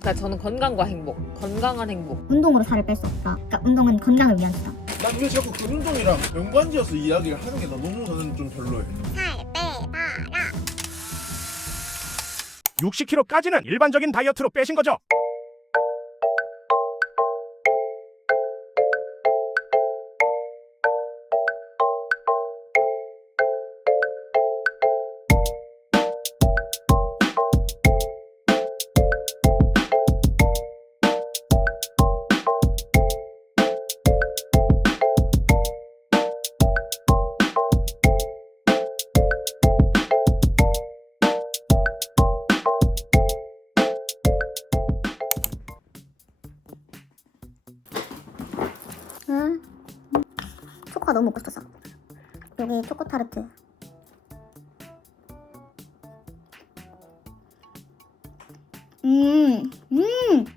그러니까 저는 건강과 행복, 건강한 행복. 운동으로 살을 뺄 수 없다. 그러니까 운동은 건강을 위한 수다. 난 왜 자꾸 그 운동이랑 연관지어서 이야기를 하는 게 너무 저는 좀 별로예요. 60kg까지는 일반적인 다이어트로 빼신 거죠? 초코가 너무 먹고 싶었어. 여기 초코 타르트.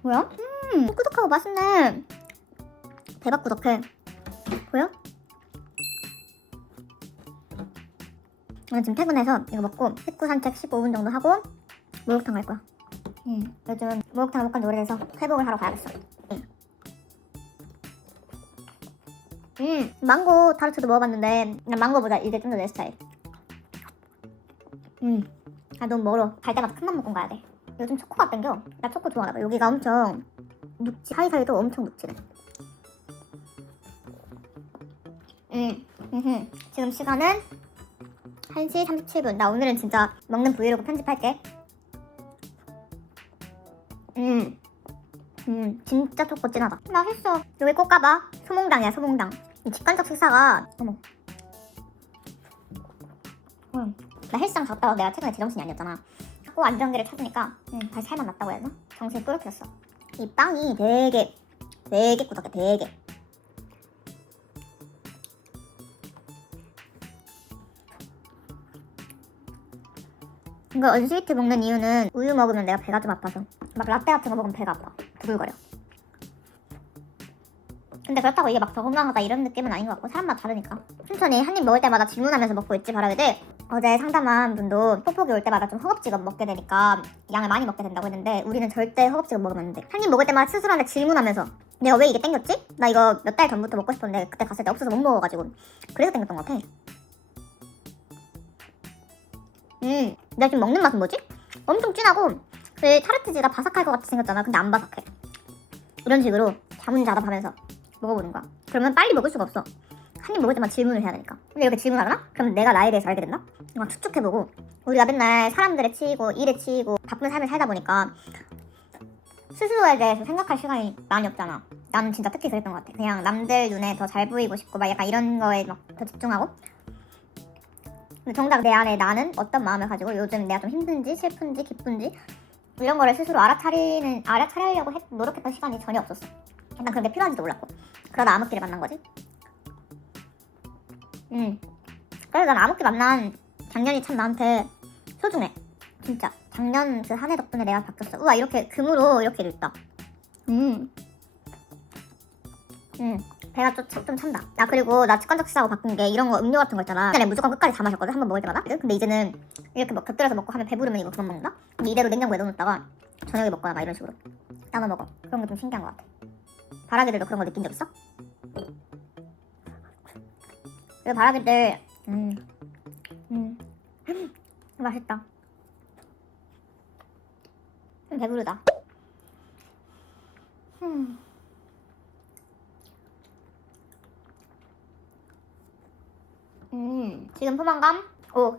뭐야? 꾸덕하고 맛있네. 대박 꾸덕해. 보여? 오늘 지금 퇴근해서 이거 먹고 식구 산책 15분 정도 하고 목욕탕 갈 거야. 요즘 목욕탕 못 간 지 오래돼서 회복을 하러 가야겠어. 망고 타르트도 먹어봤는데 난 망고보다 이게 좀 더 내 스타일. 아 너무 멀어. 갈 때마다 큰맘 먹고 가야 돼. 요즘 초코가 땡겨. 나 초코 좋아하나 봐. 여기가 엄청 묵지, 사이사이도 엄청 묵지네. 지금 시간은 1시 37분. 나 오늘은 진짜 먹는 브이로그 편집할게. 진짜 초코 진하다. 맛있어. 여기 꼭 가봐. 소몽당이야, 소몽당. 이 직관적 식사가 어머. 나 헬스장 갔다 와. 내가 최근에 제정신이 아니었잖아. 자꾸 안정기를 찾으니까 다시 살만 났다고 해야 되나? 정신이 뿌옇해졌어. 이 빵이 되게 꾸덕해. 되게. 이거 언스위트 먹는 이유는 우유 먹으면 내가 배가 좀 아파서. 막 라떼 같은 거 먹으면 배가 아파. 부글거려. 근데 그렇다고 이게 막 더 건강하다 이런 느낌은 아닌 것 같고 사람마다 다르니까. 천천히 한 입 먹을 때마다 질문하면서 먹고 있지 바라게들. 어제 상담한 분도 뽁뽁이 올 때마다 좀 허겁지겁 먹게 되니까 양을 많이 먹게 된다고 했는데 우리는 절대 허겁지겁 먹으면 안 돼. 한 입 먹을 때마다 스스로한테 질문하면서 내가 왜 이게 땡겼지? 나 이거 몇 달 전부터 먹고 싶었는데 그때 갔을 때 없어서 못 먹어가지고 그래서 땡겼던 것 같아. 내가 지금 먹는 맛은 뭐지? 엄청 진하고 그 타르트지가 바삭할 것 같이 생겼잖아. 근데 안 바삭해. 이런 식으로 자문자답하면서 먹어보는 거야. 그러면 빨리 먹을 수가 없어. 한 입 먹을 때만 질문을 해야 되니까. 근데 이렇게 질문하잖아? 그러면 내가 나에 대해서 알게 된다? 막 추측해보고. 우리가 맨날 사람들에 치이고 일에 치이고 바쁜 삶을 살다 보니까 스스로에 대해서 생각할 시간이 많이 없잖아. 나는 진짜 특히 그랬던 것 같아. 그냥 남들 눈에 더 잘 보이고 싶고 막 약간 이런 거에 막 더 집중하고. 근데 정작 내 안에 나는 어떤 마음을 가지고 요즘 내가 좀 힘든지 슬픈지 기쁜지 이런 거를 스스로 알아차리려고 노력했던 시간이 전혀 없었어. 난 그런 게 필요한지도 몰랐고. 그러다 암흑기를 만난 거지. 그래서 난 암흑기 만난 작년이 참 나한테 소중해. 진짜 작년 그 한 해 덕분에 내가 바뀌었어. 우와 이렇게 금으로 이렇게 읽다. 배가 좀 찬다. 나 그리고 나 직관적 식사하고 바꾼 게 이런 거 음료 같은 거 있잖아. 옛날에 무조건 끝까지 다 마셨거든. 한 번 먹을 때마다. 근데 이제는 이렇게 뭐 곁들여서 먹고 하면 배부르면 이거 그만 먹는다. 근데 이대로 냉장고에 넣어놓다가 저녁에 먹거나 막 이런 식으로 나눠 먹어. 그런 게 좀 신기한 것 같아. 바라기들도 그런 거 느낀 적 있어? 그리고 바라기들 맛있다. 좀 배부르다. 지금 포만감? 오.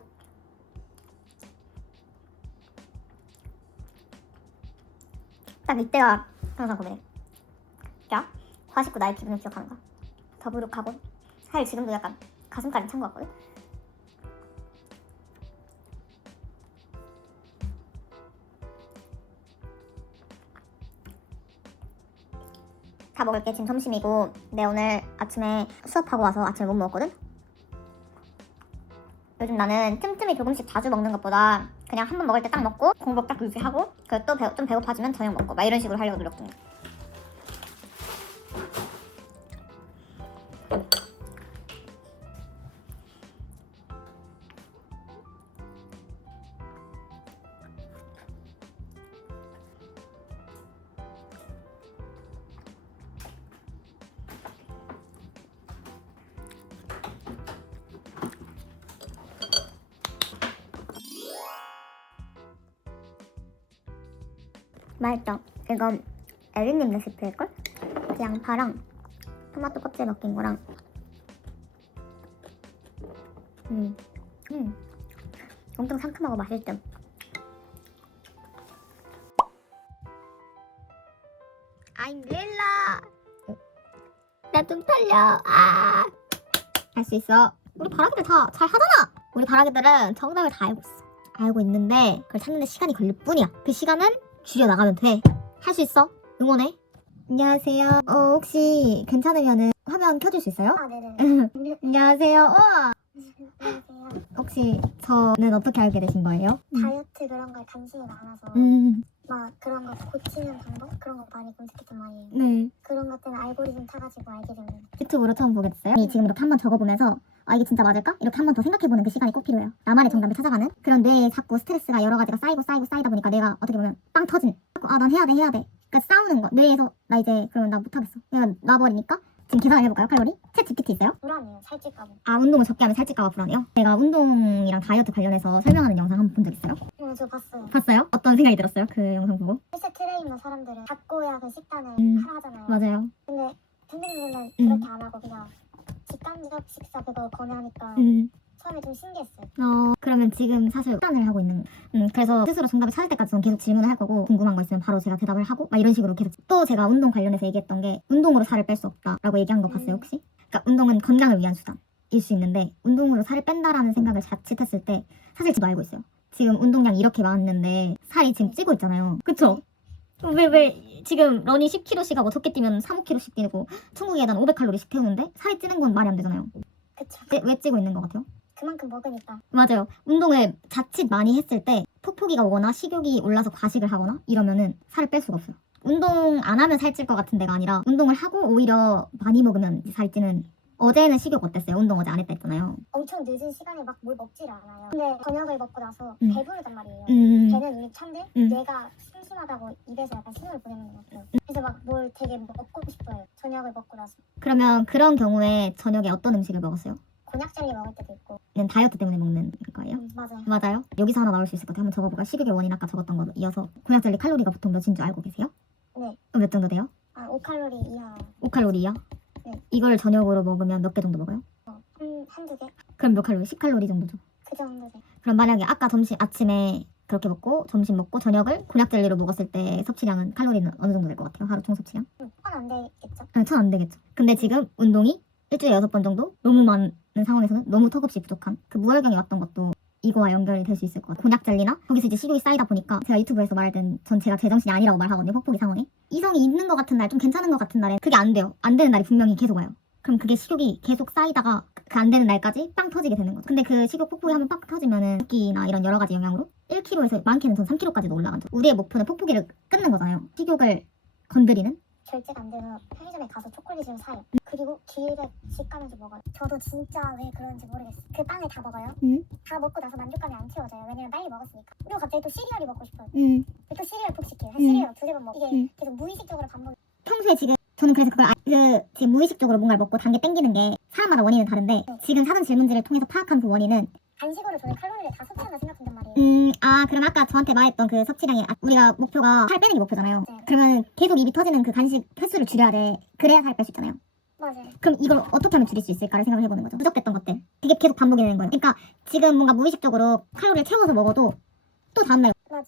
딱 이때가 항상 고민해. 자, 과식구 나의 기분을 기억하는가? 더부룩하고 사실 지금도 약간 가슴까지 찬 것 같거든? 다 먹을게. 지금 점심이고 내 오늘 아침에 수업하고 와서 아침을 못 먹었거든? 요즘 나는 틈틈이 조금씩 자주 먹는 것보다 그냥 한 번 먹을 때 딱 먹고 공복 딱 유지하고 그리고 또 좀 배고파지면 저녁 먹고 막 이런 식으로 하려고 노력 중이야. 맛있다. 이건 에리님 레시피일걸? 양파랑 토마토 껍질 벗긴 거랑 엄청 상큼하고 맛있죠. I'm 릴라. 나 좀 털려. 할 수 있어. 우리 바라기들 다 잘 하잖아. 우리 바라기들은 정답을 다 알고 있어. 알고 있는데 그걸 찾는데 시간이 걸릴 뿐이야. 그 시간은 줄여 나가면 돼. 할 수 있어. 응원해. 안녕하세요. 혹시 괜찮으면은 화면 켜줄 수 있어요? 네네. 안녕하세요. 우와. 안녕하세요. 혹시 저는 어떻게 알게 되신 거예요? 다이어트 그런 거에 관심이 많아서 막 그런 거 고치는 방법 그런 거 많이 검색했단 말이에요. 네. 그런 것 때문에 알고리즘 타가지고 알게 된 거예요. 유튜브로 처음 보게 됐어요. 지금 이렇게 한번 적어보면서 이게 진짜 맞을까? 이렇게 한번 더 생각해보는 그 시간이 꼭 필요해요. 나만의 정답을 찾아가는 그런 뇌에 자꾸 스트레스가 여러 가지가 쌓이다 보니까 내가 어떻게 보면 빵 터진. 난 해야 돼. 그러니까 싸우는 거. 뇌에서 나 이제 그러면 나 못하겠어. 내가 놔버리니까. 지금 계산을 해볼까요? 칼로리? 챗 GPT 있어요? 불안해요. 살찔까 봐. 운동을 적게 하면 살찔까 봐 불안해요? 제가 운동이랑 다이어트 관련해서 설명하는 영상 한번 본 적 있어요? 저 봤어요. 봤어요? 어떤 생각이 들었어요? 그 영상 보고? 헬스 트레이너 사람들은 닭고야 그 식단을 하라 하잖아요. 맞아요. 근데 선생님들은 그렇게 안 하고 그냥 직간접 식사 그거 권하니까 처음에 좀 신기했어요. 그러면 지금 사실 식단을 하고 있는 그래서 스스로 정답을 찾을 때까지 저는 계속 질문을 할 거고 궁금한 거 있으면 바로 제가 대답을 하고 막 이런 식으로 계속 또 제가 운동 관련해서 얘기했던 게 운동으로 살을 뺄 수 없다라고 얘기한 거 봤어요 혹시? 그러니까 운동은 건강을 위한 수단일 수 있는데 운동으로 살을 뺀다라는 생각을 자칫했을 때 사실 저도 알고 있어요. 지금 운동량 이렇게 많았는데 살이 지금 찌고 있잖아요. 그쵸? 왜 지금 러닝 10km씩 하고 적게 뛰면 3, 5km씩 뛰고 천국에 단 500칼로리씩 태우는데 살이 찌는 건 말이 안 되잖아요. 그쵸. 왜 찌고 있는 것 같아요? 그만큼 먹으니까. 맞아요. 운동을 자칫 많이 했을 때 폭포기가 오거나 식욕이 올라서 과식을 하거나 이러면은 살을 뺄 수가 없어요. 운동 안 하면 살찔 것 같은 데가 아니라 운동을 하고 오히려 많이 먹으면 살찌는. 어제는 식욕 어땠어요? 운동 어제 안 했다 했잖아요. 엄청 늦은 시간에 막 뭘 먹지를 않아요. 근데 저녁을 먹고 나서 배부르단 말이에요. 배는 이미 찬데 뇌가 심심하다고 입에서 약간 신호를 보내는 것 같아요. 그래서 막 뭘 되게 먹고 싶어요. 저녁을 먹고 나서. 그러면 그런 경우에 저녁에 어떤 음식을 먹었어요? 곤약 젤리 먹을 때도 있고. 다이어트 때문에 먹는 거예요? 맞아요. 맞아요? 여기서 하나 나올 수 있을 것 같아요. 한번 적어볼까요? 식욕의 원인 아까 적었던 거 이어서. 곤약 젤리 칼로리가 보통 몇인 줄 알고 계세요? 네. 몇 정도 돼요? 5칼로리 이하. 5칼로리요? 네. 이걸 저녁으로 먹으면 몇 개 정도 먹어요? 한두 개? 그럼 몇 칼로리? 10칼로리 정도죠. 그 정도 돼. 그럼 만약에 아까 아침에 그렇게 먹고 점심 먹고 저녁을 곤약 젤리로 먹었을 때 섭취량은 칼로리는 어느 정도 될 것 같아요? 하루 총 섭취량? 1안 되겠죠? 1000 안 되겠죠. 근데 지금 운동이 일주일에 6번 정도 너무 많은 상황에서는 너무 턱없이 부족한 그 무혈경이 왔던 것도 이거와 연결이 될 수 있을 것 같아요. 곤약 젤리나 거기서 이제 식욕이 쌓이다 보니까 제가 유튜브에서 말할 땐 전 제가 제정신이 아니라고 말하거든요. 폭포기 상황에. 이성이 있는 것 같은 날, 좀 괜찮은 것 같은 날에 그게 안 돼요. 안 되는 날이 분명히 계속 와요. 그럼 그게 식욕이 계속 쌓이다가 그 안 되는 날까지 빵 터지게 되는 거죠. 근데 그 식욕 폭포기 한번 빵 터지면은 붓기나 이런 여러 가지 영향으로 1kg에서 많게는 전 3kg까지도 올라가죠. 우리의 목표는 폭포기를 끊는 거잖아요. 식욕을 건드리는. 결제가 안 되면 편의점에 가서 초콜릿을 사요. 그리고 길게 가면서 먹어요. 저도 진짜 왜 그런지 모르겠어요. 그 빵을 다 먹어요. 다 먹고 나서 만족감이 안 채워져요. 왜냐면 빨리 먹었으니까. 그리고 갑자기 또 시리얼이 먹고 싶어요. 또 시리얼 폭식해요. 시리얼 두세 번 먹고. 이게 계속 무의식적으로 반복. 평소에 지금 저는 그래서 그걸 지금 무의식적으로 뭔가를 먹고 단 게 땡기는 게 사람마다 원인은 다른데 지금 사전 질문지를 통해서 파악한 그 원인은 간식으로 저는 칼로리를 다 섭취한다 생각한단 말이에요. 그럼 아까 저한테 말했던 그 섭취량이 우리가 목표가 살 빼는 게 목표잖아요. 네. 그러면 계속 입이 터지는 그 간식 횟수를 줄여야 돼. 그래야 살 뺄 수 있잖아요. 맞아요. 그럼 이걸 어떻게 하면 줄일 수 있을까를 생각을 해보는 거죠. 누적됐던 것들. 그게 계속 반복이 되는 거예요. 그러니까 지금 뭔가 무의식적으로 칼로리를 채워서 먹어도 또 다음날 맞아요.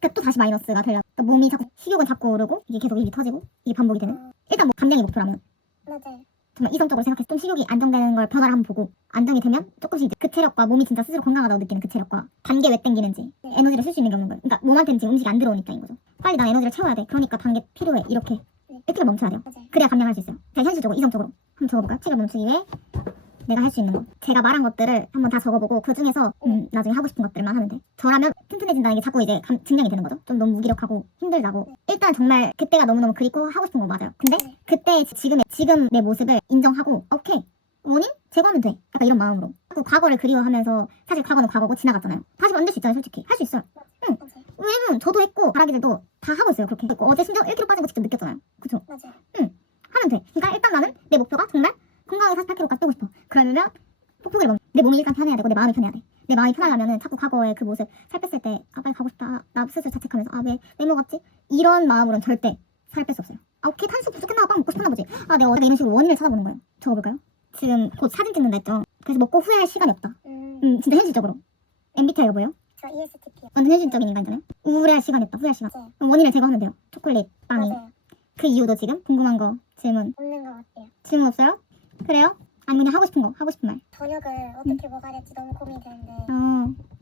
그러니까 또 다시 마이너스가 되려. 그러니까 몸이 자꾸 식욕은 자꾸 오르고 이게 계속 입이 터지고 이게 반복이 되는. 일단 뭐 감량이 목표라면 맞아요. 정말 이성적으로 생각해서 좀 식욕이 안정되는 걸 변화를 한번 보고 안정이 되면 조금씩 이제 그 체력과 몸이 진짜 스스로 건강하다고 느끼는 그 체력과 단계 왜 땡기는지 에너지를 쓸 수 있는 게 없는 거예요. 그러니까 몸한테는 지금 음식이 안 들어온 입장인 거죠. 빨리 나 에너지를 채워야 돼. 그러니까 단계 필요해. 이렇게 일찍 멈춰야 돼요. 맞아요. 그래야 감량할 수 있어요. 자, 현실적으로 이성적으로 한번 적어볼까요? 책을 멈추기 위해 내가 할 수 있는 거. 제가 말한 것들을 한번 다 적어보고 그 중에서 나중에 하고 싶은 것들만 하면 돼. 저라면 튼튼해진다는 게 자꾸 이제 증명이 되는 거죠. 좀 너무 무기력하고 힘들다고. 일단 정말 그때가 너무너무 그립고 하고 싶은 건 맞아요. 근데 그때 지금 내 모습을 인정하고 오케이 원인 제거하면 돼. 약간 이런 마음으로. 자꾸 과거를 그리워하면서 사실 과거는 과거고 지나갔잖아요. 다시 만들 수 있잖아요. 솔직히 할 수 있어요. 응. 왜냐면 저도 했고 바라기들도 다 하고 있어요. 그렇게. 어제 심지어 1kg 빠진 거 직접 느꼈잖아요. 그쵸? 맞아요. 하면 돼. 그러니까 일단 나는 내 목표가 정말 건강하게 48kg까지 빼고 싶어. 그러면 폭포기를 먹는 내 몸이 일단 편해야 되고 내 마음이 편해야 돼. 내 마음이 편하려면은 자꾸 과거의 그 모습 살 뺐을 때 빨리 가고 싶다. 나 스스로 자책하면서 왜 먹었지? 이런 마음으로는 절대 살 뺄 수 없어요. 아 오케이 탄수 부족했나 빵 먹고 싶었나 보지. 아 내가 어제 이런 식으로 원인을 찾아보는 거예요. 적어볼까요? 지금 곧 사진 찍는다 했죠. 그래서 먹고 후회할 시간이 없다. 진짜 현실적으로. MBTI 여보예요? 저 ESTP요. 완전 현실적인 인간이잖아요. 우울해할 시간이 없다. 후회할 시간. 맞아요. 그럼 원인을 제거하면 돼요. 초콜릿, 빵이. 맞아요. 그 이유도 지금 궁금한 거 질문. 없는 것 같아요. 질문 없어요? 그래요? 아니면 그냥 하고 싶은 거, 하고 싶은 말. 저녁을 어떻게 먹어야 될지 너무 고민이 되는데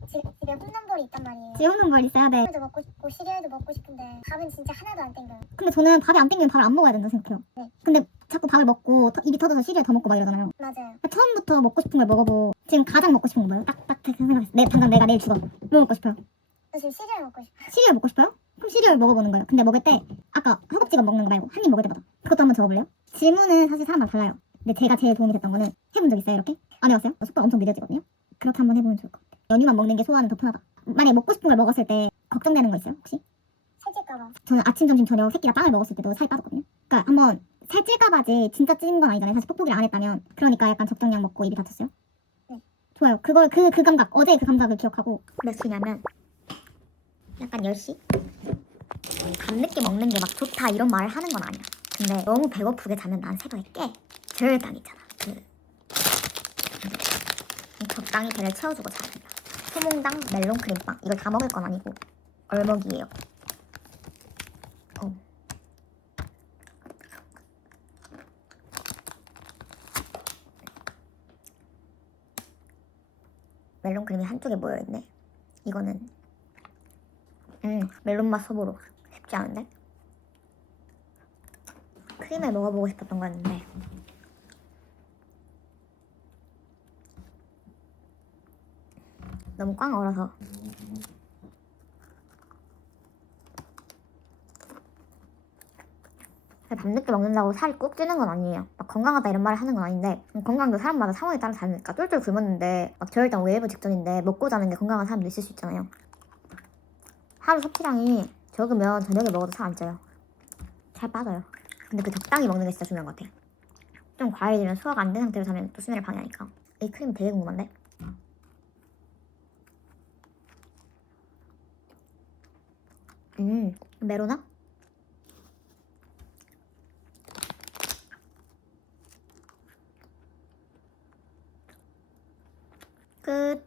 집에 홈런볼이 있단 말이에요. 집에 오는 걸 있어야 돼. 도 먹고 싶고 시리얼도 먹고 싶은데 밥은 진짜 하나도 안 땡겨요. 근데 저는 밥이 안 땡기면 밥을 안 먹어야 된다 생각해요. 네. 근데 자꾸 밥을 먹고 입이 터져서 시리얼 더 먹고 막 이러잖아요. 맞아요. 그러니까 처음부터 먹고 싶은 걸 먹어보고 지금 가장 먹고 싶은 거 뭐예요? 딱딱 그 생각했어. 당장 내가 내일 죽어. 뭐 먹고 싶어요? 저 지금 시리얼 먹고 싶어요. 시리얼 먹고 싶어요? 그럼 시리얼 먹어보는 거예요. 근데 먹을 때 아까 허겁지겁 먹는 거 말고 한 입 먹을 때마다 그것도 한번 적어볼래요? 질문은 사실 사람마다 달라요. 근데 제가 제일 도움이 됐던 거는 해본 적 있어요 이렇게? 안 해봤어요? 속도가 엄청 느려지거든요? 그렇게 한번 해보면 좋을 것 같아요. 연유만 먹는 게 소화는 더 편하다. 만약에 먹고 싶은 걸 먹었을 때 걱정되는 거 있어요 혹시? 살찔까봐. 저는 아침, 점심, 저녁 세 끼 다 빵을 먹었을 때도 살이 빠졌거든요. 그러니까 한번 살찔까봐지 진짜 찐 건 아니잖아요. 사실 뽁뽁이를 안 했다면. 그러니까 약간 적정량 먹고 입이 다쳤어요. 네. 좋아요. 그걸 그 감각, 어제 그 감각을 기억하고 몇 시냐면 약간 10시? 밤늦게 먹는 게 막 좋다 이런 말을 하는 건 아니야. 근데 너무 배고프게 자면 난 새벽에 깨. 절단 있잖아. 적당히 배를 채워주고 자야 된다. 소몽당 멜론 크림빵. 이걸 다 먹을 건 아니고 얼먹이에요. 멜론 크림이 한쪽에 모여있네. 이거는 멜론 맛 소보로 쉽지 않은데? 크림을 먹어보고 싶었던 거였는데 너무 꽝 얼어서 밤늦게 먹는다고 살이 꾹 찌는 건 아니에요. 막 건강하다 이런 말을 하는 건 아닌데 건강도 사람마다 상황에 따라 다르니까 쫄쫄 굶었는데 막 저혈당 외부 직전인데 먹고 자는 게 건강한 사람도 있을 수 있잖아요. 하루 섭취량이 적으면 저녁에 먹어도 살 안 쪄요. 살 빠져요. 근데 그 적당히 먹는 게 진짜 중요한 것 같아요. 좀 과해지면 소화가 안 된 상태로 자면 또 수면을 방해하니까. 이 크림 되게 궁금한데? 메로나? 끝.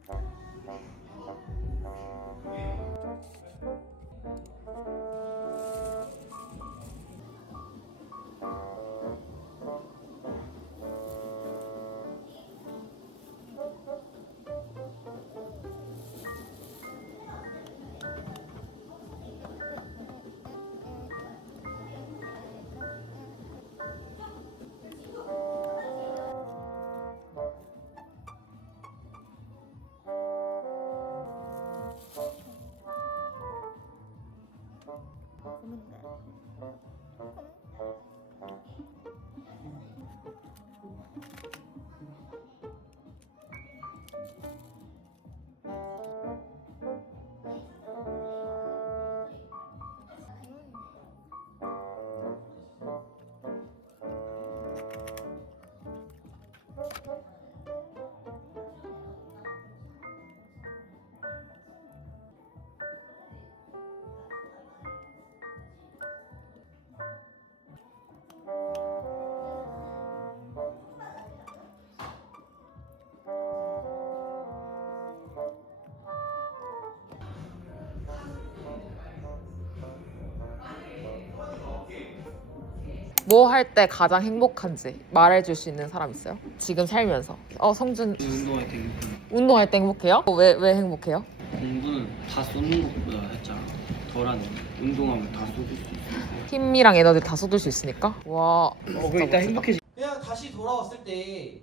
뭐 할 때 가장 행복한지 말해줄 수 있는 사람 있어요? 지금 살면서. 성준 운동할 때 행복해. 운동할 때 행복해요? 왜 행복해요? 공부는 다 쏟는 것보다 살짝 덜하네. 운동하면 다 쏟을 수 있어. 힘이랑 에너지 다 쏟을 수 있으니까. 와. 진짜 일단 멋지다. 행복해지. 그냥 다시 돌아왔을 때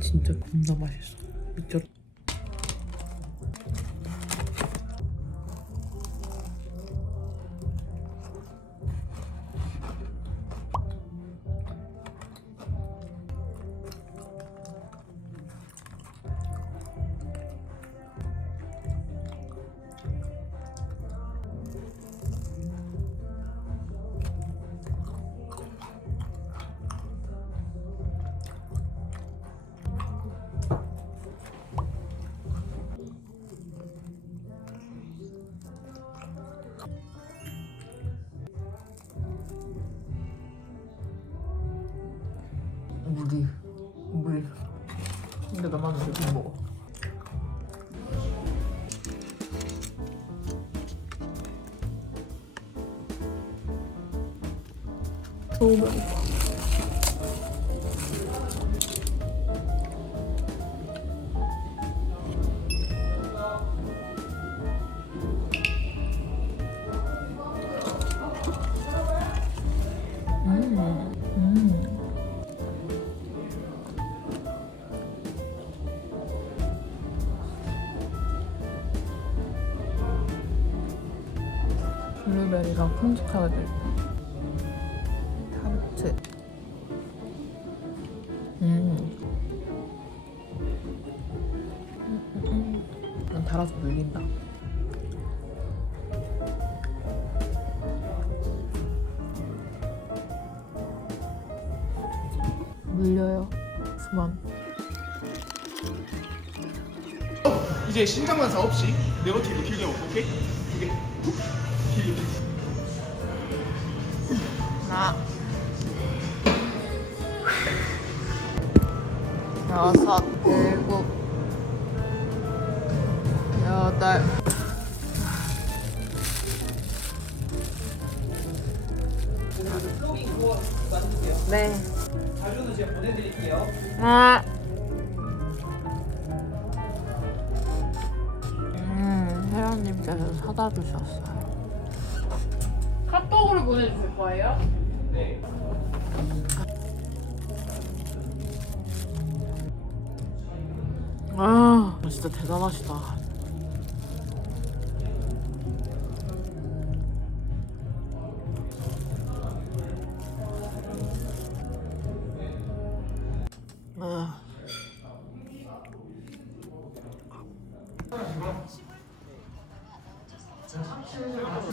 진짜 겁나 맛있어. 미쳤. 못 먹어. 너무 배고파. 블루베리랑 큼직하게 돼 있다. 타르트. 난 달아서 물린다. 물려요. 그만. 이제 신장만사 없이 네거티브 길게 먹고 오케이? 길게 길게 하나, 여섯, 일곱, 여덟. 플로깅 그거 만들게요. 네. 자료는 제가 보내드릴게요. 아. 회원님께서 사다 주셨어요. 카톡으로 보내주실 거예요? 네. 아, 진짜 대단하시다. 아.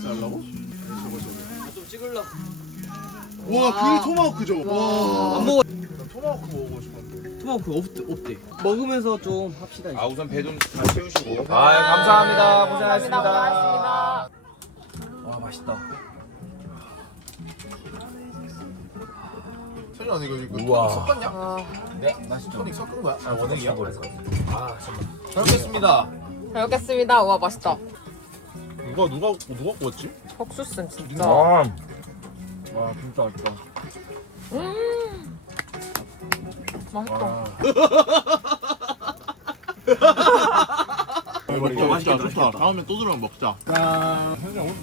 잘라고? 좀 찍을라. 와, 그 토마호크죠? 와. 안 먹어. 난 토마호크 먹고 싶었는데. 토마호크 없대. 먹으면서 좀 합시다. 이제. 우선 배 좀 다 채우시고. 감사합니다. 고생하셨습니다. 와 맛있다. 세준 아니 이거 우와. 토닉 섞었냐? 네, 맛있죠. 토닉 섞은 거야? 아, 원액이야? 아, 잠깐만. 잘 먹겠습니다. 잘 먹겠습니다. 와, 맛있다. 이거 누가 구웠지? 옥수수는 진짜. 와, 진짜 맛있다. 맛있다. 이거 맛있겠다, 좋다. 맛있겠다. 다음에 또 들어면 먹자. 짠. 현장 오늘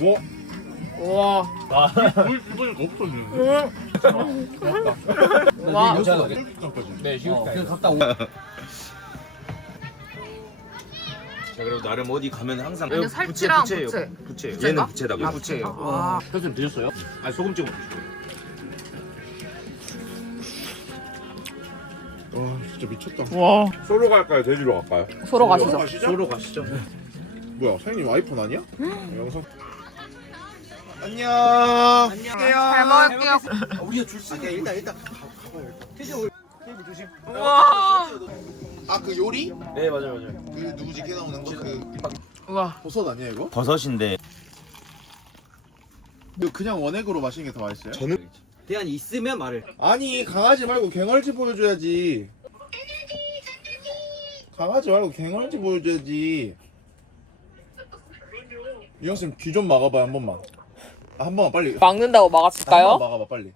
먹자. 우와. 물 입으니까 없어지는데? 와. 쫄깃함까지. 네, 그냥 갔다 오. 자, 그리고 나름 어디 가면 항상 아니요, 살치랑 부채. 부채. 부채인가? 얘는 부채다. 부채예요. 아, 선생님 드셨어요? 아, 소금 찍어 드시고. 와, 진짜 미쳤다. 와. 소로 갈까요? 돼지로 갈까요? 소로 가시죠. 가시죠? 가시죠. 뭐야, 사장님 아이폰 아니야? 영상. 안녕. 잘 먹을게요. 우리가 줄 수 있는. 일단 가봐요. 테이블 조심. 우와. 아, 그 요리? 네, 맞아요. 그 누구지 걔 나오는 거? 그 우와. 버섯 아니야 이거? 버섯인데. 이거 그냥 원액으로 마시는 게 더 맛있어요? 저는 대안이 있으면 말을. 아니, 강아지 말고 갱얼지 보여줘야지. 강아지 말고 갱얼지 보여줘야지. 이형쌤 귀 좀 막아봐요 한 번만. 아, 한 번만 빨리. 막는다고 한 번만 막았을까요? 막아봐 빨리.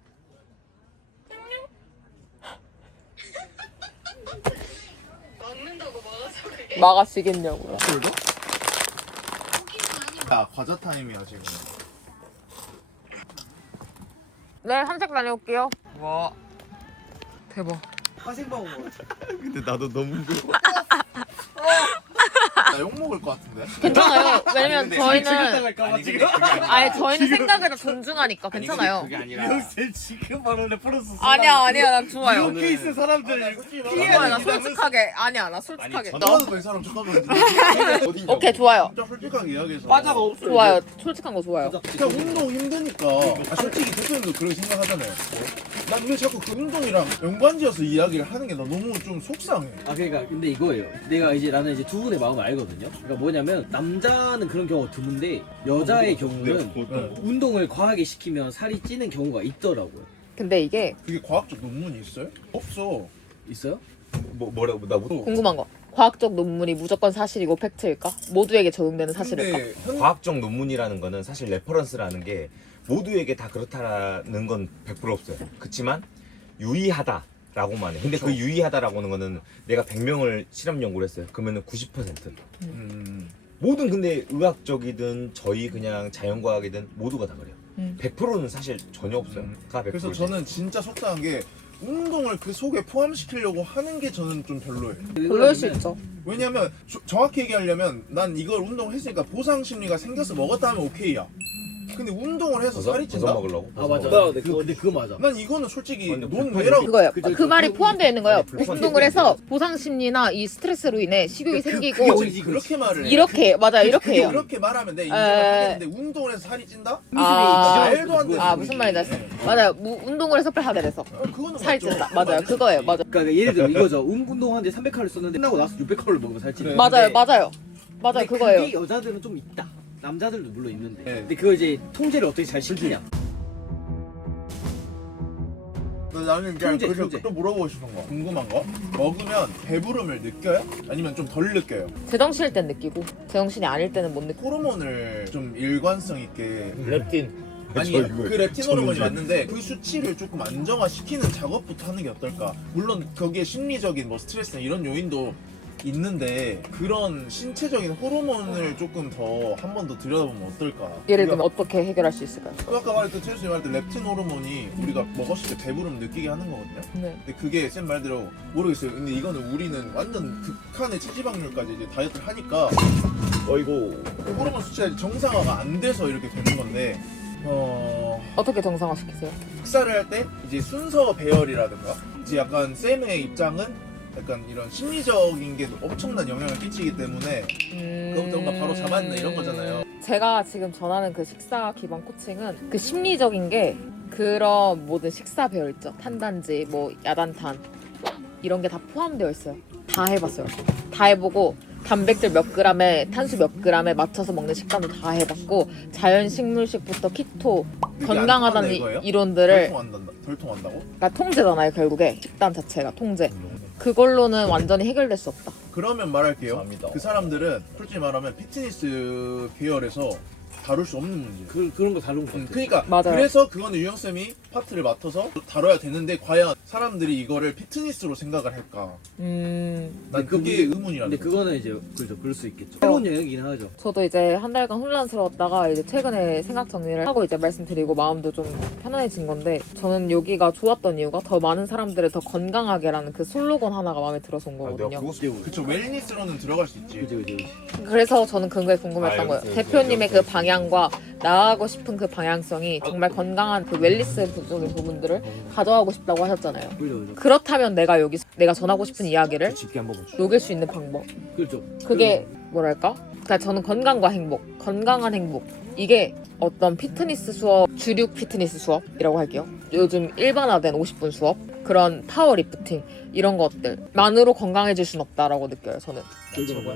막아지겠냐고요. 술도? 야, 과자 타임이야 지금. 네, 산책 다녀올게요. 와. 대박. 화생방 온 거. 근데 나도 너무 나 욕 먹을 것 같은데? 괜찮아요. 왜냐면 근데 저희는 나갈까봐 지금. 아니 저희는 생각을 존중하니까 괜찮아요. 그게 아니라 이형쌤 지금 바로 레퍼런스. 아니야 난 좋아요. 이렇게 있는 사람들. 좋아요. 나 솔직하게 아니야 나 솔직하게. 나도 이 사람 잠깐만. 오케이 좋아요. 진짜 솔직하게 이야기해서. 과자가 없어. 좋아요. 솔직한 거 좋아요. 그냥 운동 힘드니까. 아, 솔직히 대표님도 그렇게 생각하잖아요. 난 왜 자꾸 그 운동이랑 연관지어서 이야기를 하는 게 나 너무 좀 속상해. 아 그러니까 근데 이거예요. 나는 이제 두 분의 마음을 알거든요. 그러니까 뭐냐면 남자는 그런 경우가 드문데 여자의 경우는 운동을 과하게 시키면 살이 찌는 경우가 있더라고요. 근데 이게 그게 과학적 논문이 있어요? 없어. 있어요? 뭐라고 나 못. 궁금한 거. 과학적 논문이 무조건 사실이고 팩트일까? 모두에게 적용되는 사실일까? 근데 과학적 논문이라는 거는 사실 레퍼런스라는 게 모두에게 다 그렇다라는 건 100% 없어요. 그렇지만 유의하다라고만 해. 근데 그 유의하다라고 하는 거는 내가 100명을 실험 연구를 했어요. 그러면은 90%. 모든 근데 의학적이든 저희 그냥 자연과학이든 모두가 다 그래요. 100%는 사실 전혀 없어요. 다 100%. 그래서 저는 진짜 속상한 게 운동을 그 속에 포함시키려고 하는 게 저는 좀 별로예요. 별로일 수 있죠. 왜냐면 정확히 얘기하려면 난 이걸 운동을 했으니까 보상 심리가 생겨서 먹었다 하면 오케이야. 근데 운동을 해서 살이 버섯 찐다? 먹으려고? 아 맞아. 근데 그거 맞아. 난 이거는 솔직히 완전 논외라고. 그거예요. 그죠, 그 말이 포함되어 있는 거예요. 불편해. 운동을 해서 보상 심리나 이 스트레스로 인해 식욕이 생기고 그게 그렇게 말을 해. 이렇게 맞아 이렇게 해요. 그렇게 말하면 돼. 인정을 하겠는데 운동을 해서 살이 찐다? 아, 말도 안 되는 무슨 말인지 알았어. 맞아요. 운동을 해서 하게 돼서 그거는 살이 맞죠. 찐다. 맞아요. 그거예요. 맞아. 그러니까 예를 들어 이거죠. 운동하는데 300칼로리 썼는데 끝나고 나서 600칼로리 먹으면 살찌는. 그래. 맞아요. 맞아요. 맞아요. 근데 그거예요. 그게 여자들은 좀 있다. 남자들도 물론 있는데. 네. 근데 그거 이제 통제를 어떻게 잘 시키냐. 나는 이제 통제, 그래서 통제. 또 물어보고 싶은 거 궁금한 거 먹으면 배부름을 느껴요? 아니면 좀 덜 느껴요? 제정신일 땐 느끼고 제정신이 아닐 때는 못 느끼고. 호르몬을 좀 일관성 있게 렙틴. 아니 저 이거 그 렙틴 호르몬이 저는 맞는데 그 수치를 조금 안정화시키는 작업부터 하는 게 어떨까? 물론 거기에 심리적인 뭐 스트레스나 이런 요인도 있는데 그런 신체적인 호르몬을 조금 더 한 번 더 들여다보면 어떨까? 예를 들면 어떻게 해결할 수 있을까요? 아까 말했던 최수님 말했던 렙틴 호르몬이 우리가 먹었을 때 배부름 느끼게 하는 거거든요. 네. 근데 그게 쌤 말대로 모르겠어요. 근데 이거는 우리는 완전 극한의 체지방률까지 이제 다이어트를 하니까 어이고. 그 호르몬 수치가 이제 정상화가 안 돼서 이렇게 되는 건데 어떻게 정상화시키세요? 식사를 할 때 이제 순서 배열이라든가 이제 약간 쌤의 입장은 약간 이런 심리적인 게 엄청난 영향을 끼치기 때문에 그것부터 뭔가 바로 잡아야 이런 거잖아요. 제가 지금 전하는 그 식사 기반 코칭은 그 심리적인 게 그런 모든 식사 배열 있죠. 탄단지, 뭐 야단탄 이런 게 다 포함되어 있어요. 다 해봤어요. 다 해보고 단백질 몇 그램에 탄수 몇 그램에 맞춰서 먹는 식단도 다 해봤고 자연식물식부터 키토 그게 안 건강하다는 통한다 이거예요? 이론들을 덜 통한다고? 그러니까 통제잖아요. 결국에 식단 자체가 통제. 그걸로는 완전히 해결될 수 없다. 그러면 말할게요. 감사합니다. 그 사람들은 솔직히 말하면 피트니스 계열에서 다룰 수 없는 문제. 그런 거 다른 거 같아. 그러니까 맞아요. 그래서 그거는 유영쌤이 파트를 맡아서 다뤄야 되는데 과연 사람들이 이거를 피트니스로 생각을 할까? 난 그게 의문이라는 근데 거지. 그거는 이제 그죠. 그럴 수 있겠죠. 새로운 영역이긴 하죠. 저도 이제 한 달간 혼란스러웠다가 이제 최근에 생각 정리를 하고 이제 말씀드리고 마음도 좀 편안해진 건데 저는 여기가 좋았던 이유가 더 많은 사람들을 더 건강하게라는 그 슬로건 하나가 마음에 들어서 온 내가 거거든요. 그거 그쵸, 웰니스로는 들어갈 수 있지. 그지. 그래서 저는 그게 궁금했던 아, 거예요. 여기서 대표님의 그 여기서 방향과 나아가고 싶은 그 방향성이 정말 건강한 그 웰니스 부족의 부분들을 가져가고 싶다고 하셨잖아요. 그죠. 그렇다면 내가 여기 내가 전하고 싶은 이야기를 집게 한번 보죠. 녹일 수 있는 방법. 그렇죠. 그게 뭐랄까? 그러니까 저는 건강과 행복, 건강한 행복. 이게 어떤 피트니스 수업, 주류 피트니스 수업이라고 할게요. 요즘 일반화된 50분 수업, 그런 파워리프팅 이런 것들만으로 건강해질 순 없다라고 느껴요. 저는.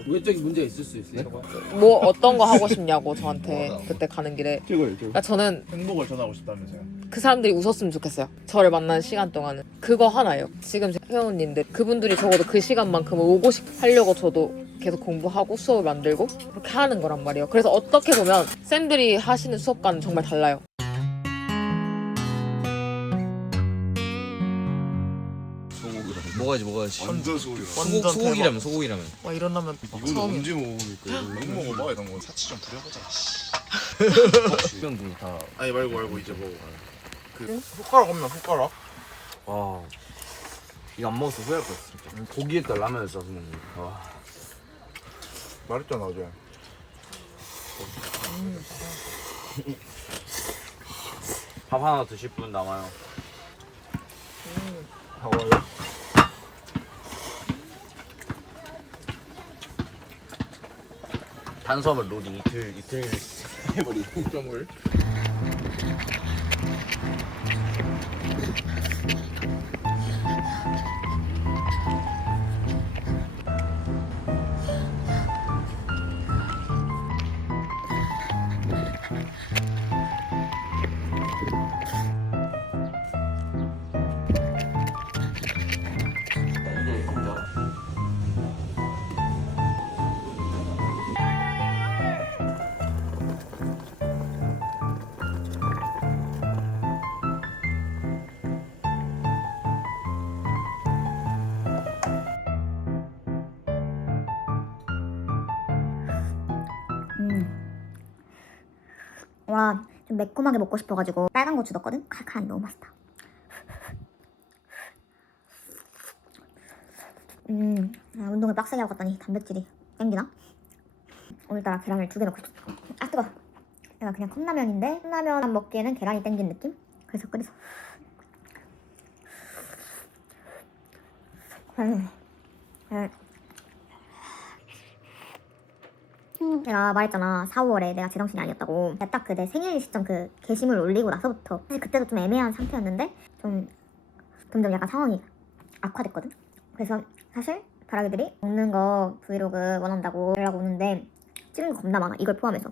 외적인 문제가 있을 수 있어요. 뭐 어떤 거 하고 싶냐고 저한테 그때 가는 길에. 그러니까 저는 행복을 전하고 싶다면서요. 그 사람들이 웃었으면 좋겠어요. 저를 만난 시간 동안은. 그거 하나예요. 지금 회원님들 그분들이 적어도 그 시간만큼은 오고 하려고 저도 계속 공부하고 수업을 만들고 그렇게 하는 거란 말이에요. 그래서 어떻게 보면 쌤들이 하시는 수업과는 정말 달라요. 먹어야지. 완전 소리가. 소고기라면 소고기라면. 와 이런 라면 이거는 처음이야. 언제 먹어보니까 이거 먹어봐 이런 거 사치 좀 부려보자. 명도 다. 아니 말고 이제 뭐 그 숟가락 없나 숟가락? 와 이거 안 먹어서 후회할 것 같아 진짜. 고기에다 라면을 싸서 먹는 거. 와. 말했잖아 어제. 밥 하나 드실 분 남아요. 탄수화물 로딩 이틀 해버리 점을. 와, 좀 매콤하게 먹고 싶어가지고 빨간 고추 넣었거든? 칼칼하니 너무 맛있다. 운동을 빡세게 하고 갔더니 단백질이 땡기나? 오늘따라 계란을 2개 넣고 싶어. 아 뜨거. 내가 그냥 컵라면인데 컵라면 먹기에는 계란이 땡긴 느낌? 그래서 끓여서. 내가 말했잖아 4, 5월에 내가 제정신이 아니었다고. 딱 그 내 생일 시점 그 게시물 올리고 나서부터 사실 그때도 좀 애매한 상태였는데 좀 점점 약간 상황이 악화됐거든. 그래서 사실 바라기들이 먹는 거 브이로그 원한다고 연락 오는데 찍은 거 겁나 많아, 이걸 포함해서.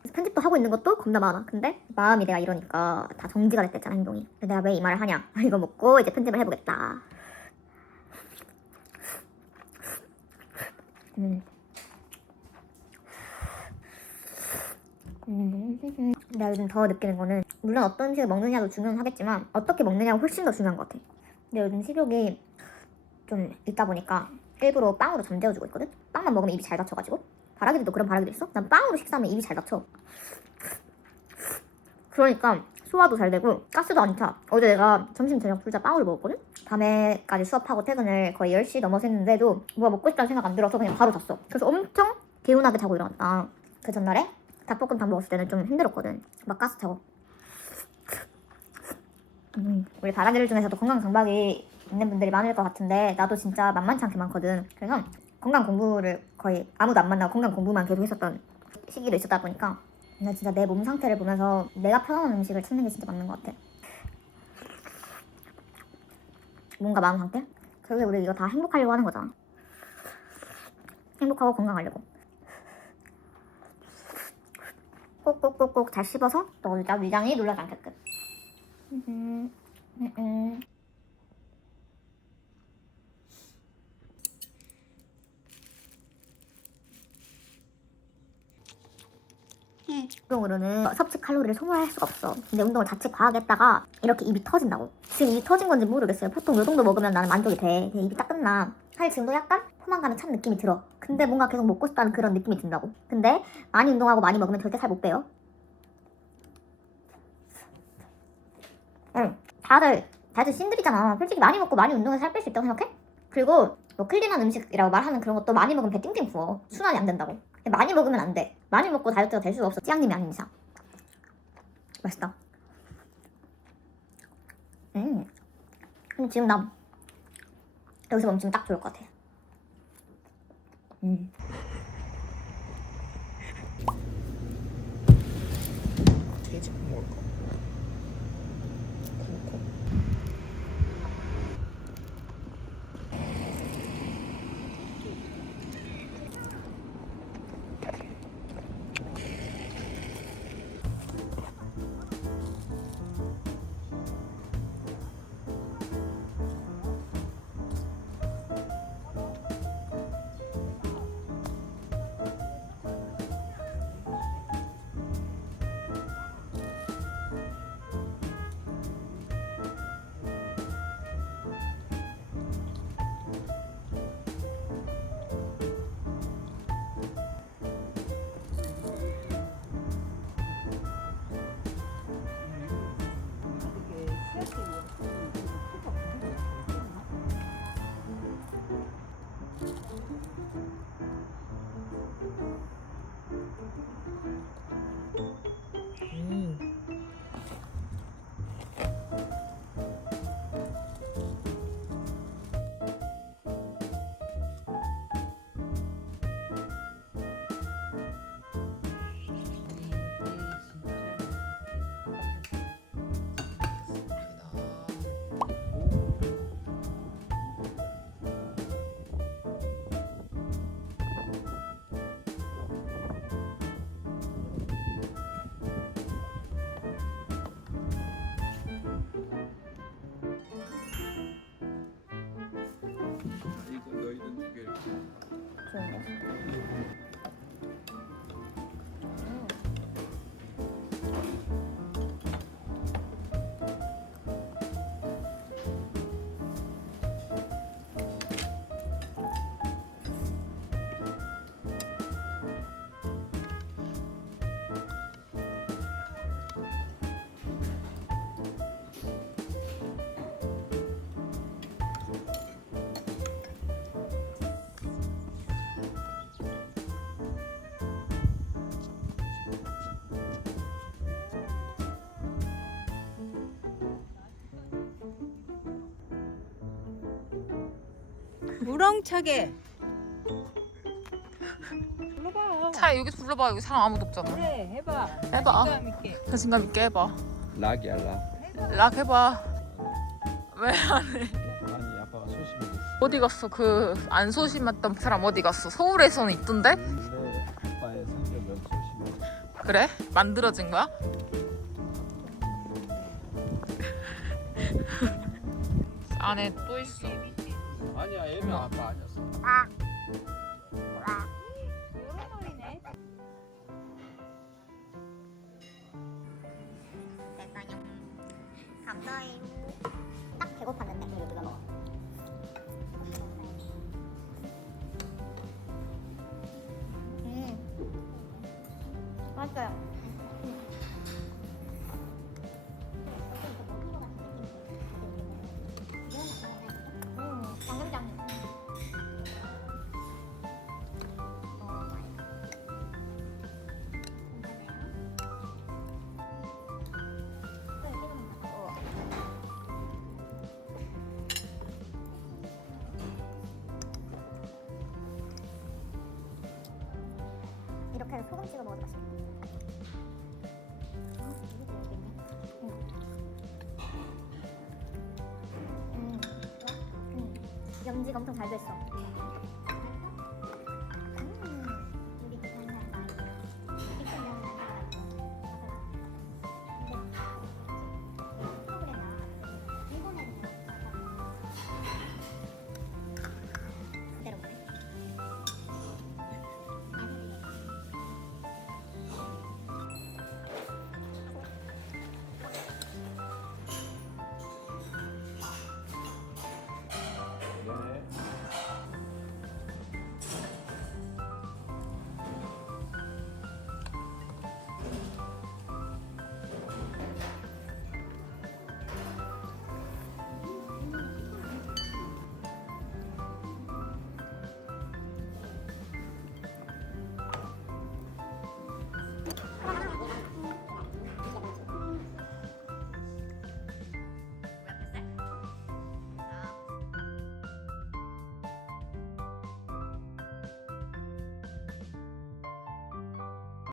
그래서 편집도 하고 있는 것도 겁나 많아. 근데 마음이 내가 이러니까 다 정지가 됐댔잖아, 행동이. 근데 내가 왜 이 말을 하냐, 이거 먹고 이제 편집을 해보겠다. 내가 요즘 더 느끼는 거는 물론 어떤 음식을 먹느냐도 중요하겠지만 어떻게 먹느냐가 훨씬 더 중요한 것 같아. 근데 요즘 식욕이 좀 있다 보니까 일부러 빵으로 잠재워주고 있거든? 빵만 먹으면 입이 잘 닫혀가지고. 바라기들도 그런 바라기도 있어? 난 빵으로 식사하면 입이 잘 닫혀. 그러니까 소화도 잘 되고 가스도 안 차. 어제 내가 점심 저녁 둘 다 빵으로 먹었거든? 밤에까지 수업하고 퇴근을 거의 10시 넘어서 했는데도 뭐가 먹고 싶다는 생각 안 들어서 그냥 바로 잤어. 그래서 엄청 개운하게 자고 일어났다. 그 전날에 닭볶음탕 먹었을 때는 좀 힘들었거든. 막 가스 차고. 우리 바라기들 중에서도 건강 강박이 있는 분들이 많을 것 같은데 나도 진짜 만만치 않게 많거든. 그래서 건강 공부를 거의 아무도 안 만나고 건강 공부만 계속 했었던 시기도 있었다 보니까 나 진짜 내 몸 상태를 보면서 내가 편한 음식을 찾는 게 진짜 맞는 것 같아. 뭔가 마음 상태? 결국에 우리 이거 다 행복하려고 하는 거잖아. 행복하고 건강하려고. 꼭꼭꼭꼭 잘 씹어서 넣어주자. 위장이 놀라지 않게끔. 운동으로는 섭취 칼로리를 소모할 수가 없어. 근데 운동을 자칫 과하게 했다가 이렇게 입이 터진다고. 지금 입이 터진 건지 모르겠어요. 보통 요 정도 먹으면 나는 만족이 돼. 입이 딱 끝나. 사실 지금도 약간 포만감이 찬 느낌이 들어. 근데 뭔가 계속 먹고 싶다는 그런 느낌이 든다고. 근데 많이 운동하고 많이 먹으면 절대 살 못 빼요. 다들 신들이잖아. 솔직히 많이 먹고 많이 운동해서 살 뺄 수 있다고 생각해? 그리고 뭐 클린한 음식이라고 말하는 그런 것도 많이 먹으면 배 띵띵 부어. 순환이 안 된다고. 근데 많이 먹으면 안 돼. 많이 먹고 다이어트가 될 수가 없어. 찌양님이 아닌 이상. 맛있다. 근데 지금 나 여기서 멈추면 딱 좋을 것 같아. 돼지 먹을까? 굽고. 무렁차게. 불러봐. 차 여기 불러봐. 여기 사람 아무도 없잖아. 그래, 해봐. 해봐. 자신감 있게. 자신감 있게 해봐. 락이야 락. 락 해봐. 왜 안 해? 아니 아빠가 소심해. 어디 갔어? 그 안 소심했던 사람 어디 갔어? 서울에서는 있던데? 원래 아빠의 성격은 소심해. 그래? 만들어진 거야? 안에 또 있어. 아니야 얘는 아빠 아니었어. 감사해요. 딱 배고팠는데 이거 누가 먹어? 맛있어요. 양념장. 이렇게 해서 소금 찍어 먹어도 맛있겠다. 염지가 엄청 잘 됐어.